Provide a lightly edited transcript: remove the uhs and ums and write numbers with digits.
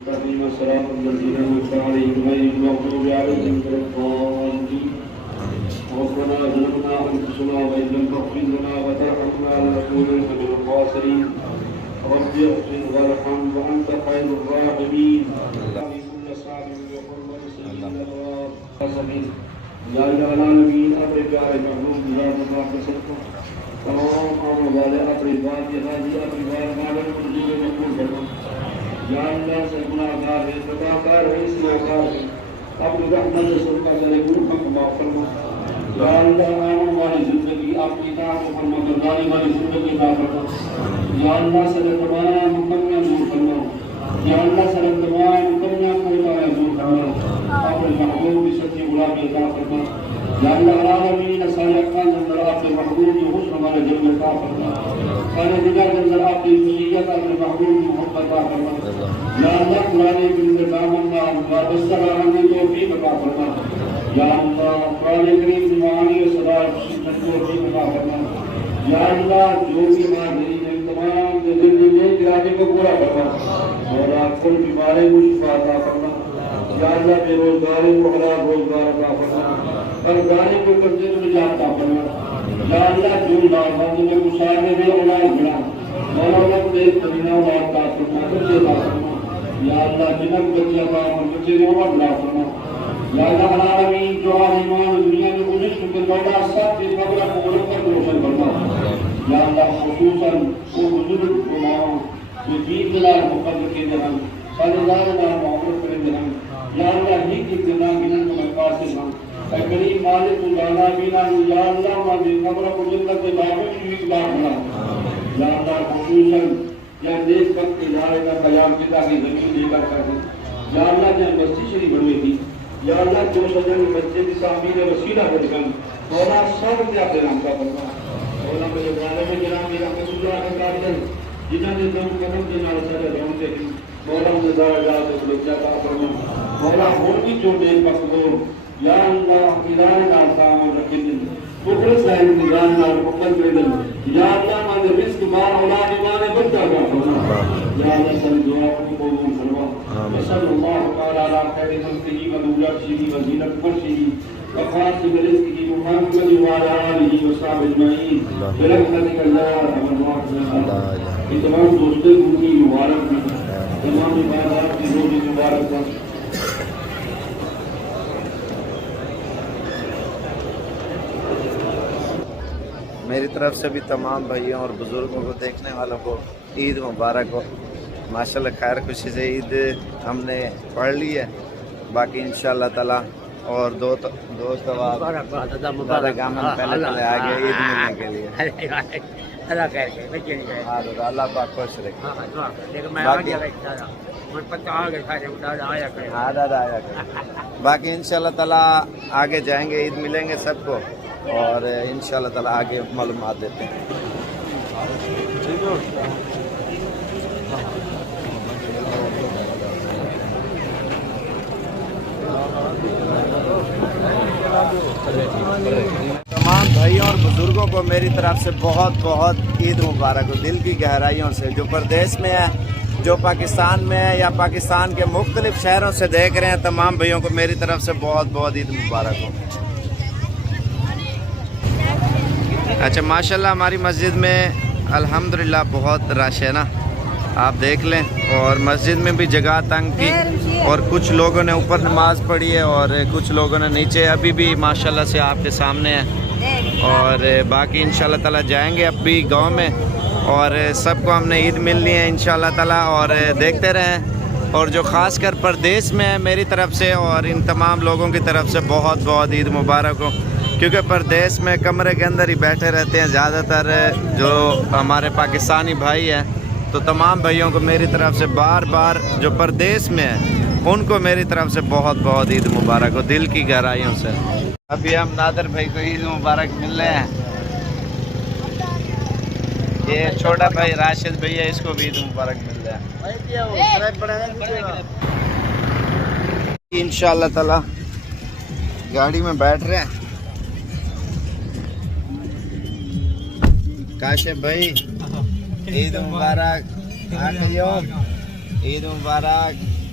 صراط الذين أنعمت عليهم غير المغضوب عليهم ولا الضالين. ربنا ظلمنا أنفسنا وإن لم تغفر لنا وترحمنا لنكونن من الخاسرين. رب اغفر وارحم وأنت خير الراحمين. كل صعب وقرب سبيل يا العالمين أبرك على المحروم يا الله فسلكم تمام آمن والے اپنی بات یہ حاجی اپنی بات مالک مجھے مقبول فرما. یا اللہ سے گناہگار ہے خطاکار ہے سیاکار ہے اپنی رحمت سے صدقہ کرے گناہ کو معاف فرما. یا اللہ آمن والی زندگی اپنی اطاعت و فرما برداری والی زندگی عطا فرما. یا اللہ سے تمام مکمل دور فرما. یا اللہ سے تمام مکمل کو دور فرما. اپنے محبوب کی سچی غلامی عطا فرما. یا اللہ العالمین سارے کان اندر آپ کے محبوب کی حسن ہمارے دل میں عطا فرما. سارے جگہ کے اندر آپ کی مشیت اپنے محبوب کی محبت عطا فرما. یا اللہ قرآن کریم کے دامن میں بستر آنے کو بھی عطا فرما. یا اللہ قرآن کریم کی معانی و صدائے سنت کو بھی عطا فرما. یا اللہ جو بھی ماہرین ہیں تمام کے دل میں ارادے کو پورا فرما اور آپ کو بیماری کو شفا عطا فرما. یا اللہ بے روزگاری کو حلال روزگار عطا فرما. اور گانے کو قبضے میں نجات عطا فرما. یا اللہ جو لاحبان میں مشاہدے میں اولاد بنا مولانا کو ایک مدینہ اولاد عطا فرما بچے عطا فرما. یا اللہ جنت بچے عطا فرما بچے عمر عطا فرما. یا اللہ العالمین جو عالمان دنیا میں انیس کے دوڑا سب کی قبرہ کو ملکت روشن فرما. یا اللہ خصوصاً وہ بزرگ علماء جو دین دلال مقدر کے درہم صدیدار اللہ معاملت کریں درہم. یا اللہ ہی کی ابتدا گنن کو مقاصد سے ہم اے کریم مالک الجانا بینا. یا اللہ ماضی قبرہ کو جنت کے باقی شریف دار بنا. یا اللہ خصوصاً یا نیک وقت کے ادارے کا قیام کی تاکہ زمین لے کر کر دیں. یا اللہ جہاں مسجد شریف بنوئی تھی یا اللہ جو سجن مسجد کی تعمیر وسیلہ ہو جکن مولا سب کے آپ نام کا فرما. مولا میرے والے میں جناب میرا رسول اللہ کا قابل جنہوں نے دم قدم کے نال سجا رونتے تھی مولا نے درجات کو بچا کا فرما. مولا اور بھی جو نیک وقت ہو یا اللہ ادارے کا کام رکھیں بکر صاحب نگران نال مقبل کر دیں. یا اللہ مانے رزق مال اولاد ایمان بچا کا فرما. یا اللہ سب دعا کو قبول فرما. صلی اللہ تعالی علی خیر خلقہ و نورہ و زینت فرشہ وخاتم رزقہ محمد و علی آلہ و صحبہ اجمعین برحمتک یا ارحم الراحمین. تمام دوستوں کی مبارک ہوں تمام عبادات کی روزی مبارک ہوں. میری طرف سے بھی تمام بھائیوں اور بزرگوں کو دیکھنے والوں کو عید مبارک ہو. ماشاءاللہ خیر خوشی سے عید ہم نے پڑھ لی ہے. باقی انشاءاللہ تعالی اور دو ثواب پہلے چلے آگے عید ملنے کے لیے. اللہ پاک خوش رکھے. باقی انشاءاللہ تعالی آگے جائیں گے عید ملیں گے سب کو اور انشاءاللہ تعالی آگے معلومات دیتے ہیں. تمام بھائیوں اور بزرگوں کو میری طرف سے بہت بہت عید مبارک ہو دل کی گہرائیوں سے. جو پردیس میں ہے جو پاکستان میں ہے یا پاکستان کے مختلف شہروں سے دیکھ رہے ہیں تمام بھائیوں کو میری طرف سے بہت بہت عید مبارک ہو. اچھا ماشاءاللہ ہماری مسجد میں الحمدللہ بہت رش ہے نا آپ دیکھ لیں. اور مسجد میں بھی جگہ تنگ تھی اور کچھ لوگوں نے اوپر نماز پڑھی ہے اور کچھ لوگوں نے نیچے ابھی بھی ماشاءاللہ سے آپ کے سامنے ہے. اور باقی انشاءاللہ تعالی جائیں گے اب بھی گاؤں میں اور سب کو ہم نے عید ملنی ہے انشاءاللہ تعالی. اور دیکھتے رہیں اور جو خاص کر پردیس میں ہے میری طرف سے اور ان تمام لوگوں کی طرف سے بہت بہت عید مبارک ہو. کیونکہ پردیس میں کمرے کے اندر ہی بیٹھے رہتے ہیں زیادہ تر جو ہمارے پاکستانی بھائی ہیں. تو تمام بھائیوں کو میری طرف سے بار بار جو پردیس میں ہیں ان کو میری طرف سے بہت بہت عید مبارک ہو دل کی گہرائیوں سے. ابھی ہم نادر بھائی کو عید مبارک مل رہے ہیں. یہ چھوٹا بھائی راشد بھائی ہے اس کو بھی عید مبارک مل رہا ہے. انشاءاللہ تعالی گاڑی میں بیٹھ رہے ہیں. کاشف بھائی عید مبارک. عید مبارک.